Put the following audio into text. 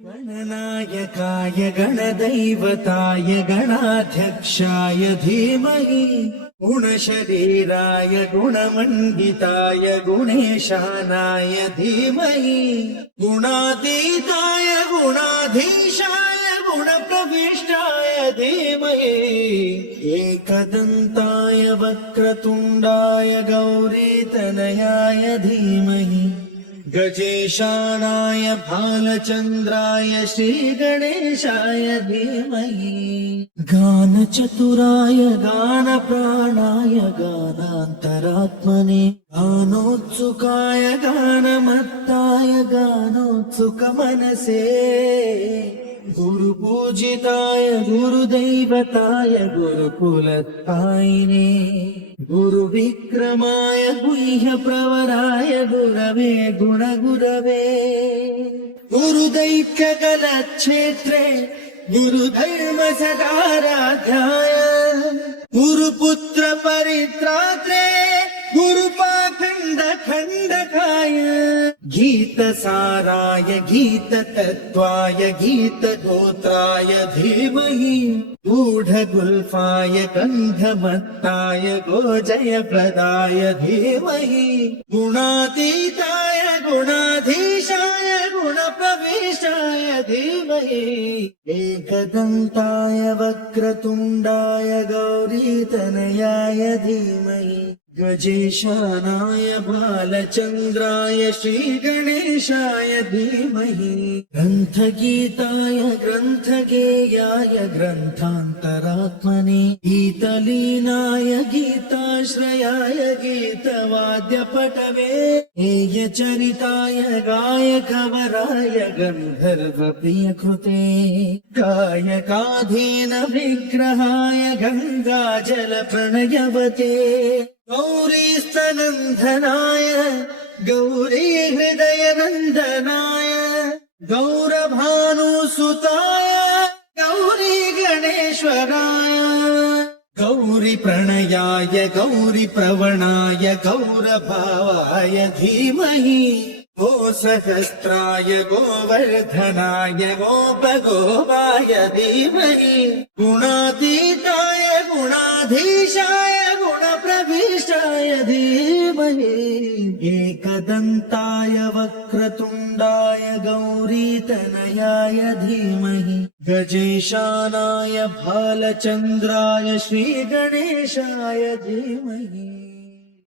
गणनायकाय गणदैवताय गणाध्यक्षाय धीमहि गुणशरीराय गुणमण्डिताय गुणेशानाय धीमहि गुणातीताय गुणाधीशाय गुणप्रविष्टाय धीमहि एकदन्ताय वक्रतुण्डाय गौरीतनयाय धीमहि गजेशानाय भालचन्द्राय श्रीगणेशाय धीमहि गानचतुराय गानप्राणाय गानान्तरात्मने गानोत्सुकाय गानमत्ताय गानोत्सुकमनसे गुरुपूजिताय गुरुदैवताय गुरुकुलत्तायिने गुरुविक्रमाय गुह्यप्रवराय गुरवे गुणगुरवे गुरुदैक्यकलक्षेत्रे गुरुधर्मसदाराध्याय गुरुपुत्र परित्रात्रे गुरुपाखण्डखण्डकाय गीतसाराय गीततत्त्वाय गीतगोत्राय धीमहि गूढगुल्फाय गन्धमत्ताय गोजयप्रदाय धीमहि गुणातीताय गुणाधीशाय गुणप्रविष्टाय धीमहि एकदन्ताय वक्रतुण्डाय गौरीतनयाय धीमहि गजेशानाय बालचन्द्राय श्रीगणेशाय धीमहि ग्रन्थगीताय ग्रन्थगेयाय ग्रन्थान्तरात्मने गीतलीनाय गीताश्रयाय गीतवाद्यपटवे हेयचरिताय गायकवराय गन्धर्वप्रियकृते गायकाधीन विग्रहाय गङ्गाजलप्रणयवते गौरीस्तनन्दनाय गौरी हृदयनन्दनाय गौरभानुसुताय गौरी गणेश्वराय गौरी प्रणयाय गौरी प्रवणाय गौरभावाय धीमहि गो सहस्राय गोवर्धनाय गोपगोपाय धीमहि गुणातीताय गुणाधीशाय गुणप्रविष्टाय धीमहि एकदन्ताय वक्रतुण्डाय गौरीतनयाय धीमहि गजेशानाय भालचन्द्राय श्रीगणेशाय धीमहि।